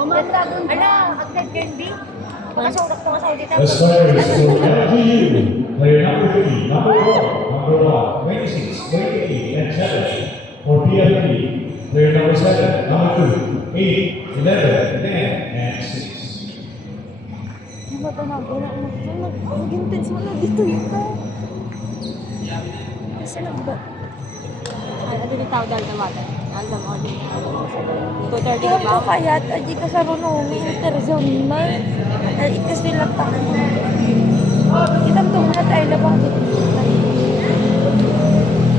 Gumanda dun. Ala, agad Gendy. Makasurak to kasaw dito. The starters for LGU, player number 3, number 1, 26, 28, and 7. For PFP, player number 7, number 2, 8, 11, 10, and 6. Ano ba ito na? Mag-intense mo na dito ito. Kasi nagbo. Ano din tao dahil naman? Alam mo din. 2:30 Kaya ba? po kaya, aji ka sa runong interzone na. Ikas nila pa. Kitang tungkat ay labang tutunan.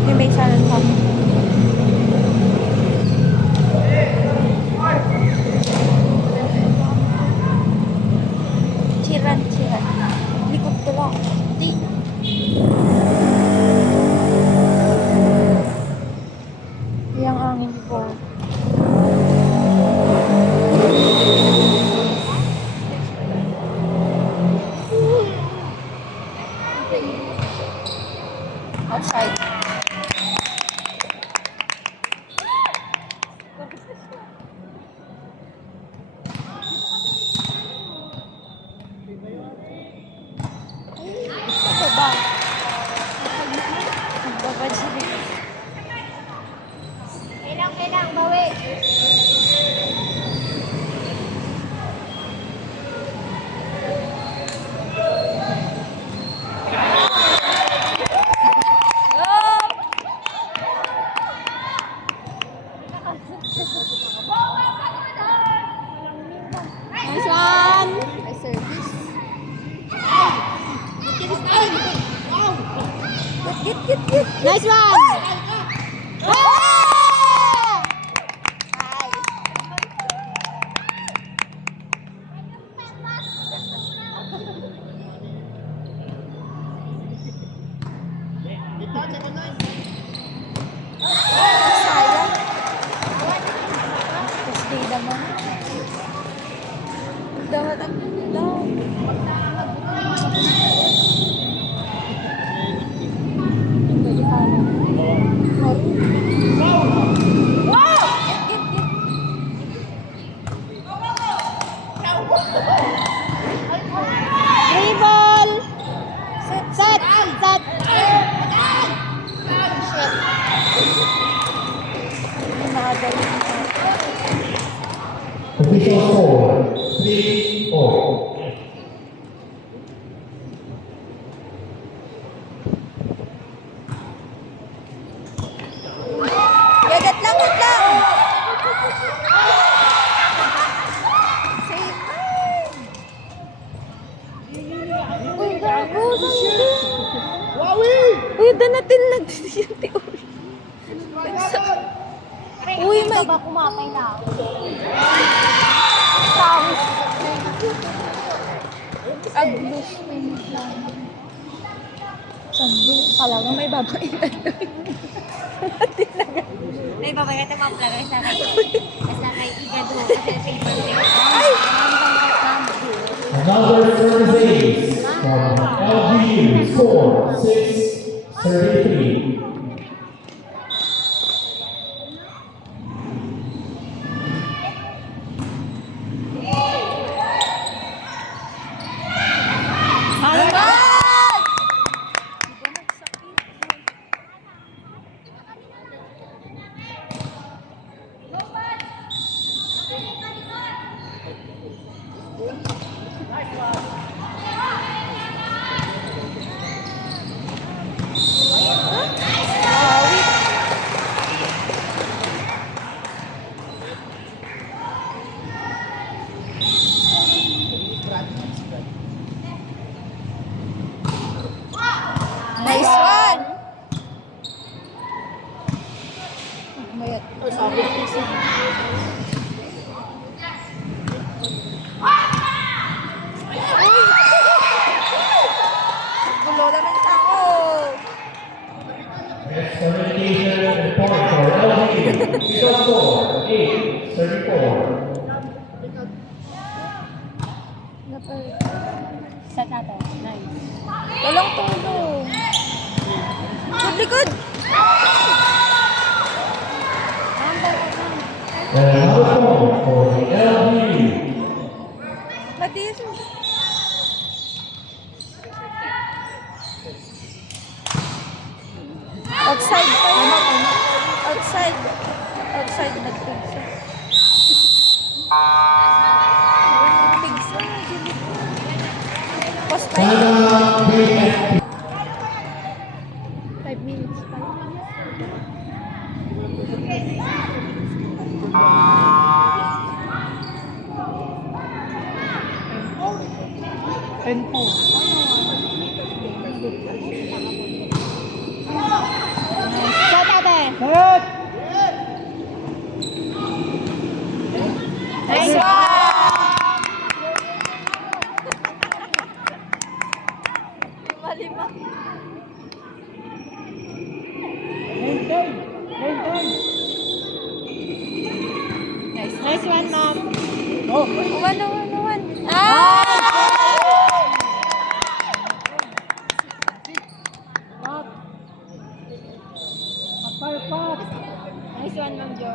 Yung may sanan sa akin. Chiran. Likod ko lang. Di. Yang angin ko. Outside. Ito ba? Nagbabad sila. Kailang, bawi. Nice one! Ay, service. Get. Nice one! Ah! Sayang. Tapos di naman. Dapat ang daw. Hindi pa. Wow! Get. Dribble! Set! Shit. Nakagaling. Official score, 3-0. Gagat lang. Save. Uy, gago. Uy, danatin nagsisinti. Uy, may... Ba kumapay na ako? Pawis. Aglos. Sabi, pala nga may babae na May babay ka mga plagay sa akin. Sa kay Igado. Kasi paper plate. Another service ace from LGU, score 6-33. Nice one! Mayat. Gulo naman ako. Next communication and point for LGU. Official score, 8-34. Set natin. Nice. Walang tulong. Likod! And another point for the LVU. Matiis. Outside pa yun. Outside. Outside na pigsa. Pigsa. Post tayo. Sana BFP. 5 minutes pa. Set ate. Nice one! Lima-lima. Nice one, ma'am. One. Ah! Nice one, ma'am Jo.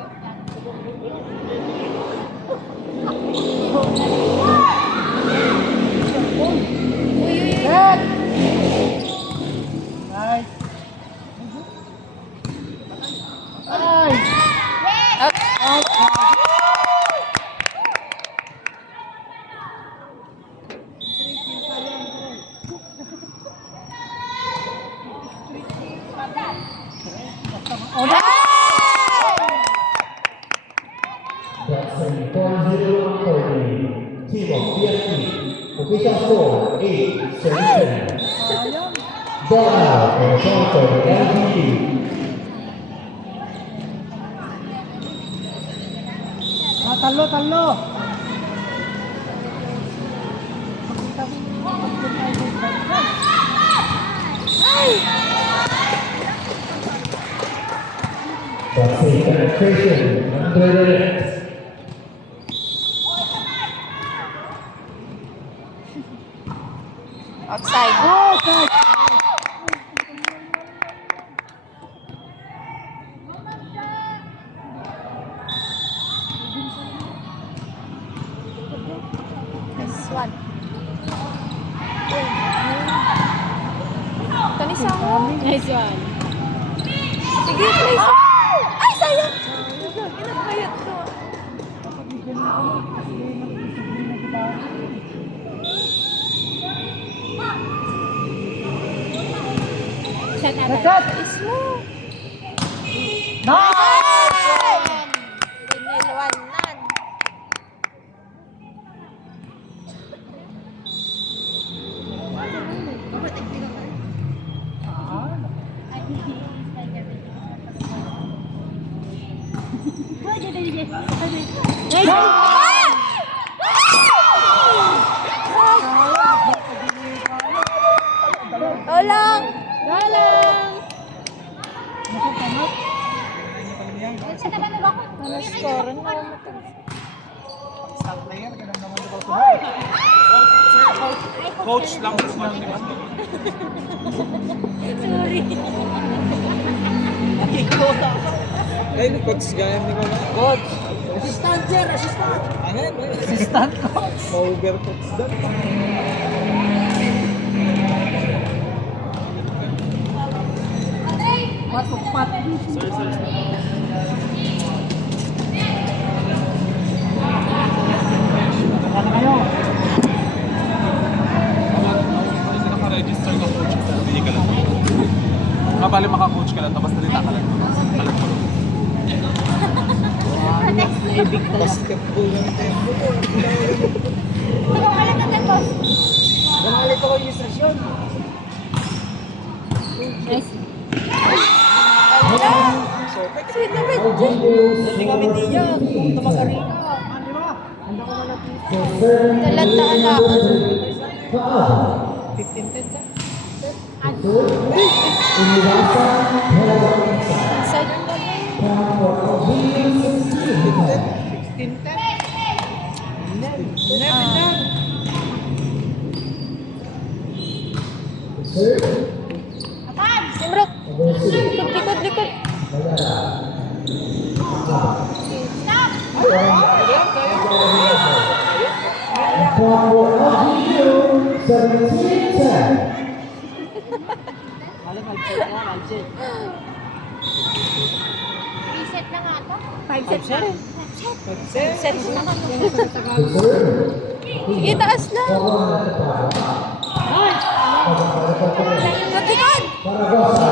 That's a 4-0 for the team of BFP. Official score 8-7. Ball out and a point for the LVU. Talo. That's a penetration under the net. Outside. Nice one. Tanisa mo. Nice one. Sige, place. Ay, sayang. Pinagbayad ko. Set ate. Is mo. Nice! Binilwanan. Nice one. Olang. Ano score na? Coach lang po naman, di ba? Sorry. Ay, coach gaya di ba? Coach! Assistant, sir! Assistant! Ano yan? Assistant coach! Ma-over coach doon. Ano kayo? Hindi naka-register ka coach sa hindi ka lang. Kabali maka-coach ka lang tapos nalita ka lang. Basketball ng tempo. Bumalik ako yung session. Nice. Sweet na rin. Hindi kami tiyak. Tumagarin ka. Talanta anak. 15-10 sa? Inside yung galing. 16-10. Imrok. Likod, likod, likod. Combo LGU 17-10. Reset na nga to. 5 sets na rin. Set. Sets na nga. The serve. Sige, taas na. Matikad! Paragosa.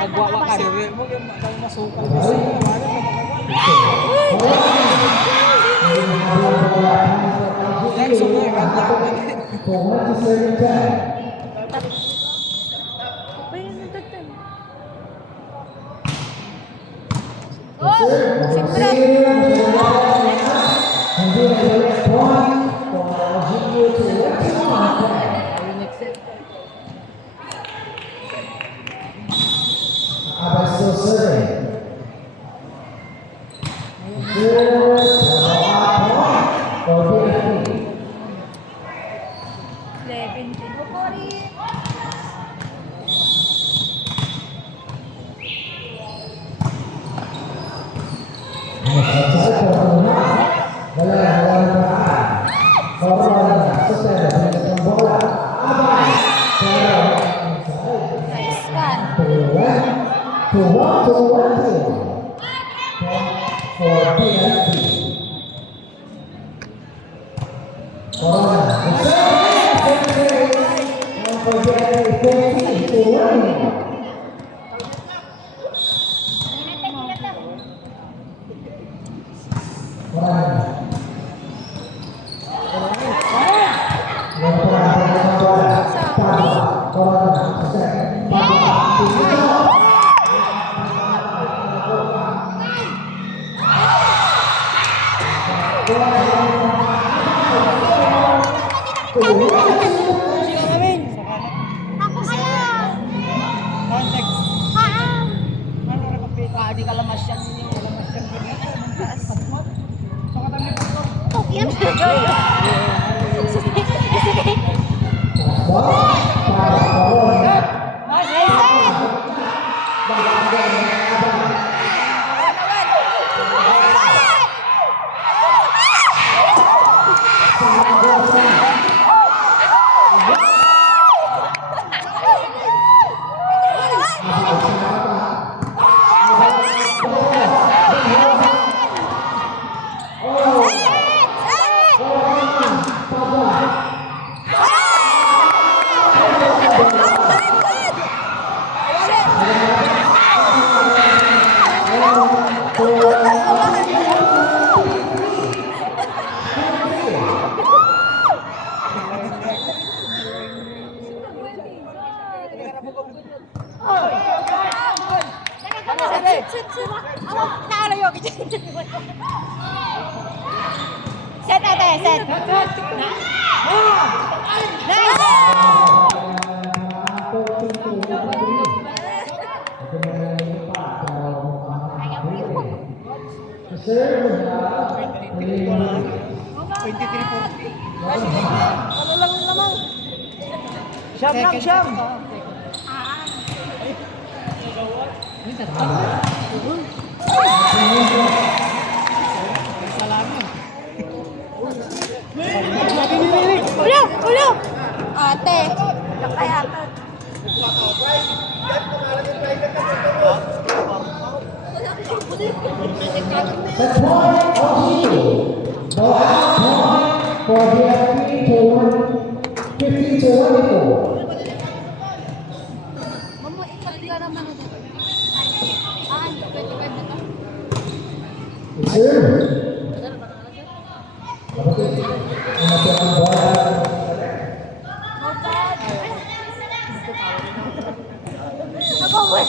Nagwawa ka. Siri mo yung masukal. Next, okay. Ayun, nagtagtag. Still serving. For BFP. 11. Nice Ako kaya. Context. Ah, Di ka lamas yan. Lamas yan. Saka tayo pa. oh, yan. Nakalayo ka dyan. Set ate, set. Nice! Ano lang naman? Siyam lang, siyam. Ulo! Ulo! Ate! Nakayatan. For BFP to 15 to 24. Ako mo.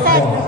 pesos.